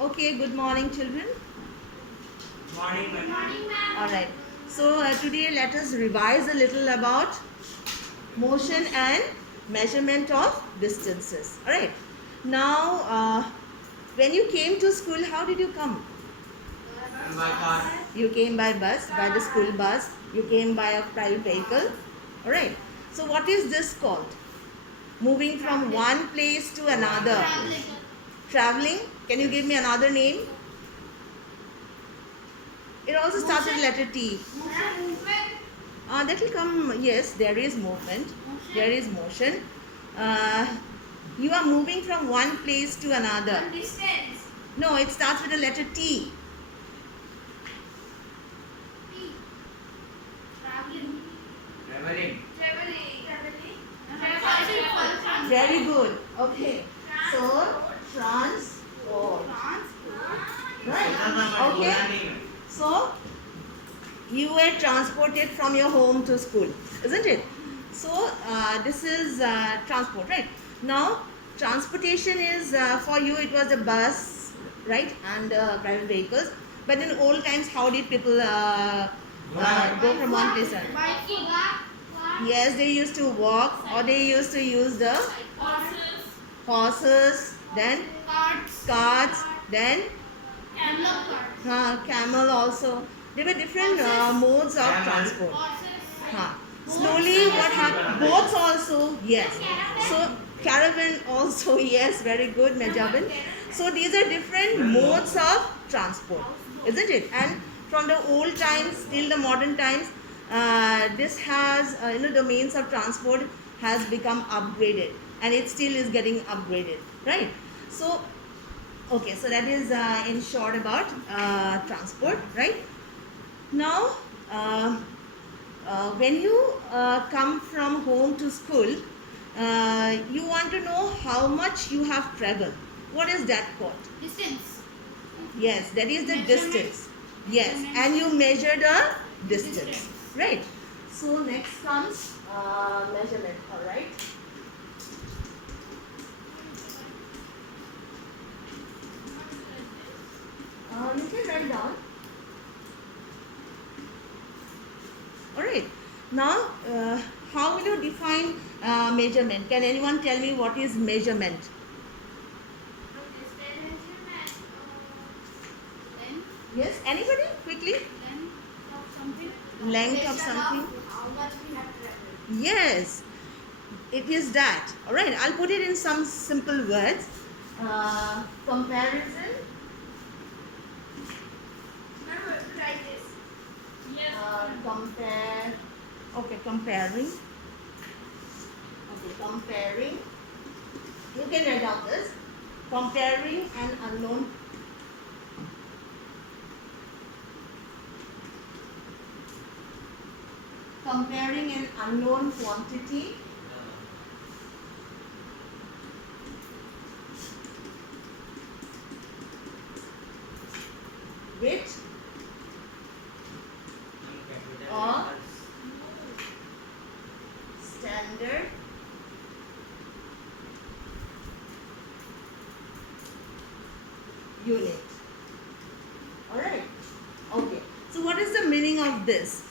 Okay, good morning, children. Morning, ma'am. Morning, ma'am. All right. So today let us revise a little about motion and measurement of distances. All right. Now, when you came to school, how did you come? And by car. You came by bus, by the school bus. You came by a private vehicle. All right. So what is this called? Moving from one place to another. Traveling. Traveling. Can you give me another name? It also starts with letter T. Movement. That will come, yes, there is movement, there is motion. You are moving from one place to another. Distance. No, it starts with the letter T. T. Traveling. Traveling. Traveling. Very good. Okay. So, transport. Right. Okay. So, you were transported from your home to school, isn't it? So, this is transport, right? Now, transportation is for you, it was a bus, right? And private vehicles. But in old times, how did people go from one place to another? Biking. Yes, they used to walk or they used to use the horses, then Carts. carts, then Camel. camel also. There were different modes of Camel. transport. Horses. Slowly what happened, boats also, yes. So caravan also, yes, very good, Mejaban. So these are different modes of transport, isn't it? And from the old times till the modern times, this has, the means of transport has become upgraded and it still is getting upgraded, right? So, okay, so that is in short about transport, right? Now, when you come from home to school, you want to know how much you have traveled. What is that called? Distance. Yes, that is the Measurement. distance. Yes, Measurement. and you measure the distance, Distance. right? So next comes measurement. All right. You can write down. All right. Now, how will you define measurement? Can anyone tell me what is measurement? Yes, anybody? Quickly. Length of something. How much we have traveled. Yes, it is that. All right. I'll put it in some simple words. Comparison. Remember to write this. Compare. Okay, comparing. Okay, comparing. You can write down this. Comparing an unknown. Comparing an unknown quantity with a standard unit. Alright. Okay. So what is the meaning of this?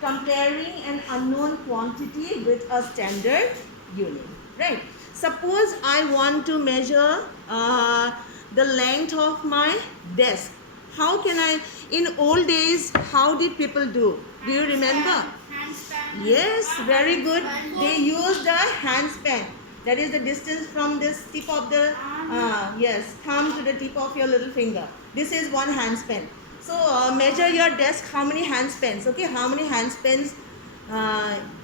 Comparing an unknown quantity with a standard unit. Right. Suppose I want to measure the length of my desk. How can I, in old days, how did people do? Do you remember? Handspan. Yes, very good. They used a handspan. That is the distance from this tip of the thumb to the tip of your little finger. This is one handspan. So measure your desk. How many handspans? Okay, how many handspans?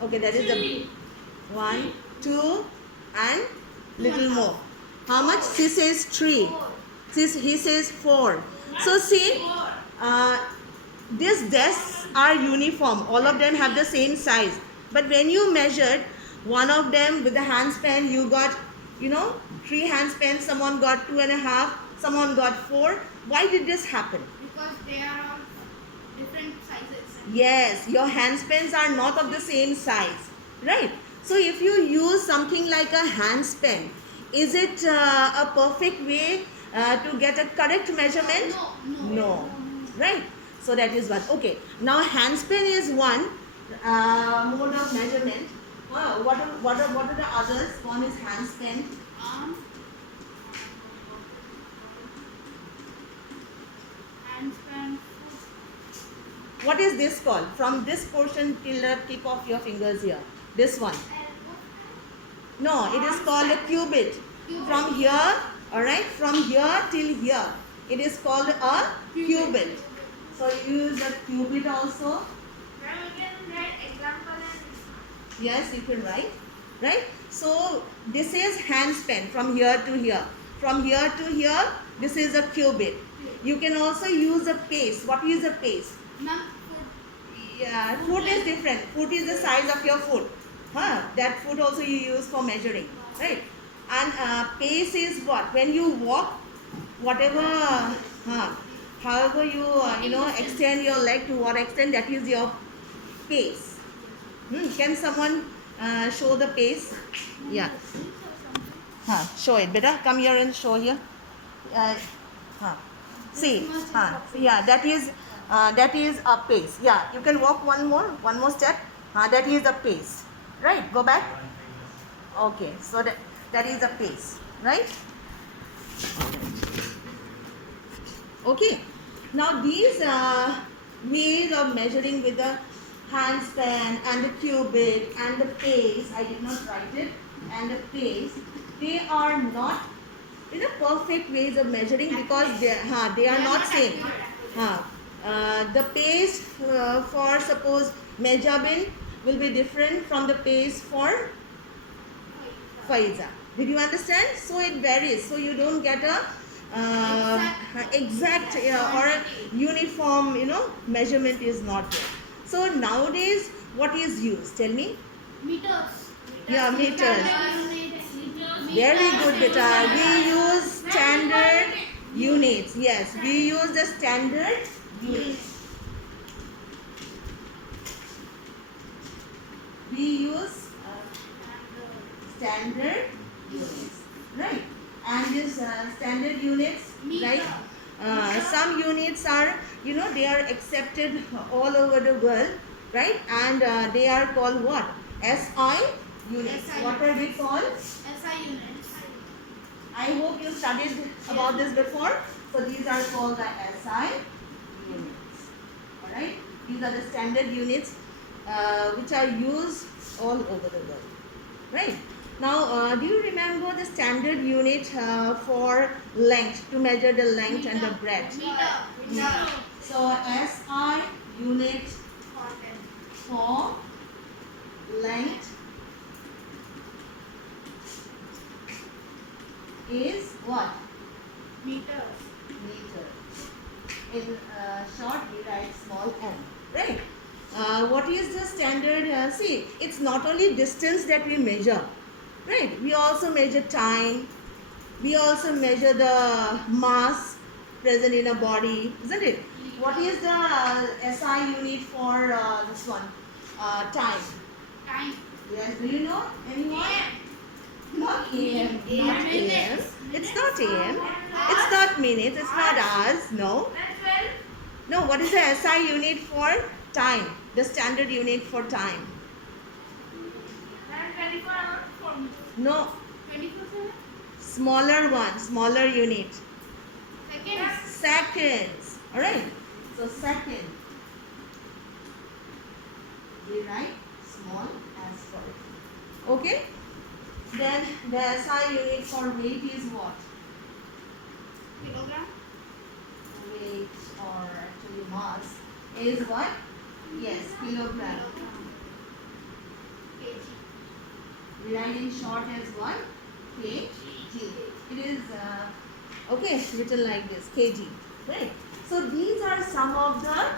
Okay, that is the 1, 2, and little more. How much? She says 3. He says 4. So see, these desks are uniform. All of them have the same size. But when you measured one of them with the handspan, you got, 3 handspans. Someone got 2.5. Someone got 4. Why did this happen? Because they are all different sizes. Yes, your handspans are not of the same size, right? So if you use something like a handspan, Is it a perfect way to get a correct measurement? No. Right? So that is one. Okay. Now handspan is one mode of measurement. What are the others? One is handspan. Arm. Handspan. What is this called? From this portion till the tip of your fingers here. This one. No, it is called a cubit. From here, alright, from here till here. It is called a cubit. So you use a cubit also. Yes, you can write. Right? So this is handspan from here to here. From here to here, this is a cubit. You can also use a pace. What is a pace? Ma'am, Yeah, foot is different. Foot is the size of your foot. That foot also you use for measuring, right? And pace is what? When you walk, whatever, however you extend your leg to what extent, that is your pace. Can someone show the pace? Yeah. Show it. Beta, come here and show here. See, yeah, that is a pace. Yeah, you can walk one more step. That is the pace. Right, go back. Okay, so that is the pace, right? Okay, now these ways of measuring with the handspan and the cubit and the pace, I did not write it, and the pace, they are not perfect ways of measuring because they are not same. The pace for suppose Mejabin will be different from the pace for Faiza. Did you understand? So it varies. So you don't get a exact or a uniform measurement is not there. So nowadays what is used? Tell me. meters. Yeah, meters. Very good, beta. We use standard units. Yes, we use the standard units. We use standard units, right? And this standard units, right? Some units are, they are accepted all over the world, right? And they are called what? SI units. SI What are they called? SI units. I hope you studied about this before. So these are called the SI units. Alright? These are the standard units which are used all over the world. Right? Now, do you remember the standard unit for length, to measure the length and the breadth? Meter. So SI unit for length is what? Meters. Meter. In short, we write small m. Right? What is the standard? See, it's not only distance that we measure. Right? We also measure time. We also measure the mass present in a body, isn't it? What is the SI unit for this one? Time. Time. Yes, do you know anyone? Not AM. Not AM. Minutes. It's not AM. It's not minutes. It's not hours. No. No, what is the SI unit for time? The standard unit for time. No. 24/7. Smaller one. Smaller unit. Seconds. Seconds. Alright. So second. We write small as for. Okay. Then the SI unit for weight is what? Kilogram. Weight or actually mass is what? Yes, kilogram. Kg. We write in short as what? kg. It is okay, written like this, kg. Right? So these are some of the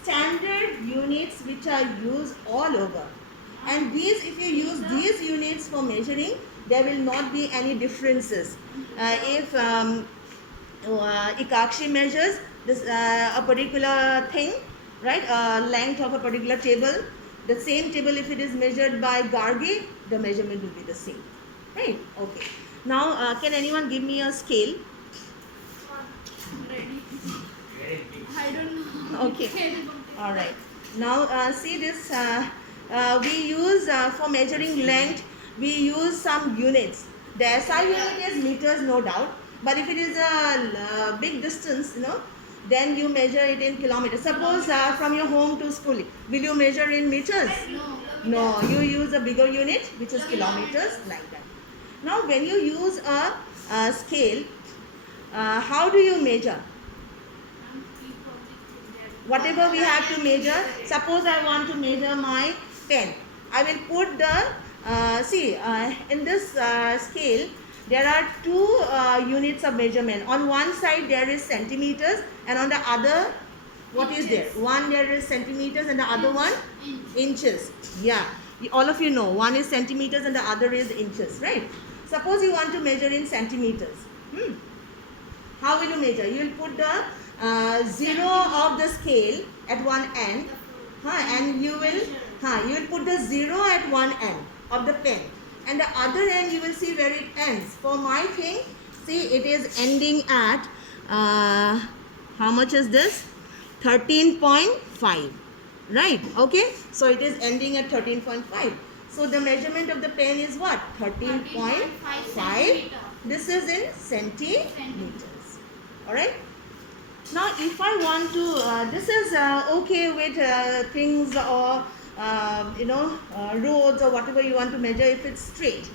standard units which are used all over. And these, if you use these units for measuring, there will not be any differences. If Ikakshi measures this a particular thing, right, length of a particular table, the same table if it is measured by Gargi, the measurement will be the same. Right? Okay. Now, can anyone give me a scale? Ready? Very big. I don't know. Okay. All right. Now, see this. We use for measuring length. We use some units. The SI unit is meters, no doubt. But if it is a big distance, then you measure it in kilometers. Suppose from your home to school, will you measure in meters? No. No, you use a bigger unit, which is kilometers, like that. Now, when you use a scale, how do you measure? Whatever we have to measure, suppose I want to measure my pen. I will put the, in this scale, there are two units of measurement. On one side there is centimeters, and on the other, what is there? One there is centimeters and the other one inches. Yeah, all of you know, one is centimeters and the other is inches, right? Suppose you want to measure in centimeters. How will you measure? You will put the zero of the scale at one end, and you will put the zero at one end of the pen, and the other end you will see where it ends. For my thing, see, it is ending at how much is this? 13.5, right? Okay, so it is ending at 13.5. So the measurement of the pen is what? 13.5. This is in centimeters. All right. Now, if I want to, this is okay with things or roads or whatever you want to measure if it's straight.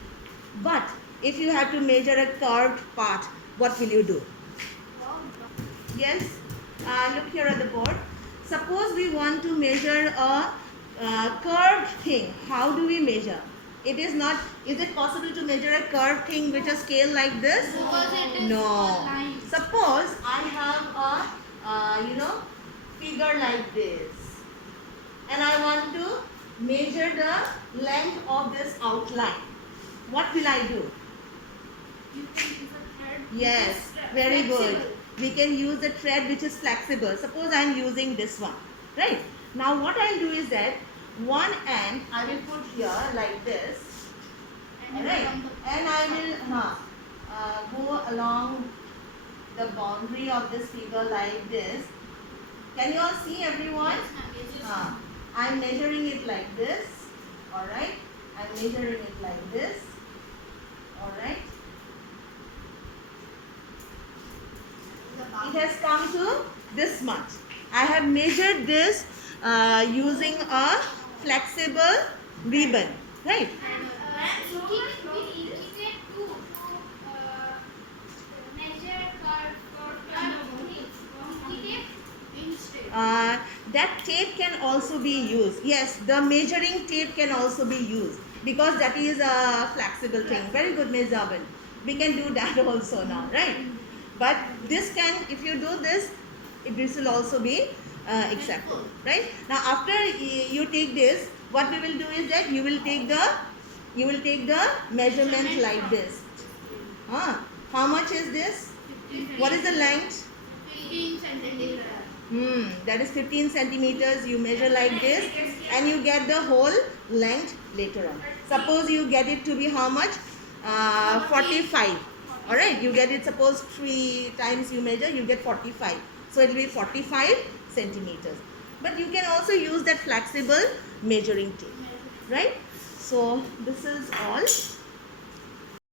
But if you have to measure a curved part, what will you do? Yes. Look here at the board. Suppose we want to measure a curved thing. How do we measure? It is not. Is it possible to measure a curved thing with a scale like this? No. Suppose I have a figure like this, and I want to measure the length of this outline. What will I do? You can use a thread. Yes, very good. We can use a thread which is flexible. Suppose I am using this one, right? Now what I will do is that one end I will put here like this, right? And I will go along the boundary of this figure like this. Can you all see, everyone? I am measuring it like this. All right. I am measuring it like this. All right. It has come to this much. I have measured this using a flexible ribbon, right? That tape can also be used. Yes, the measuring tape can also be used because that is a flexible thing. Very good, Ms. Zaban. We can do that also now, right? But this can, if you do this, this will also be acceptable, right? Now, after you take this, what we will do is that you will take the measurement like this. How much is this? What is the length? 15 centimeters. That is 15 centimeters. You measure like this and you get the whole length later on. Suppose you get it to be how much? 45. Alright, you get it, suppose 3 times you measure, you get 45. So it will be 45 centimeters. But you can also use that flexible measuring tape. Right? So this is all.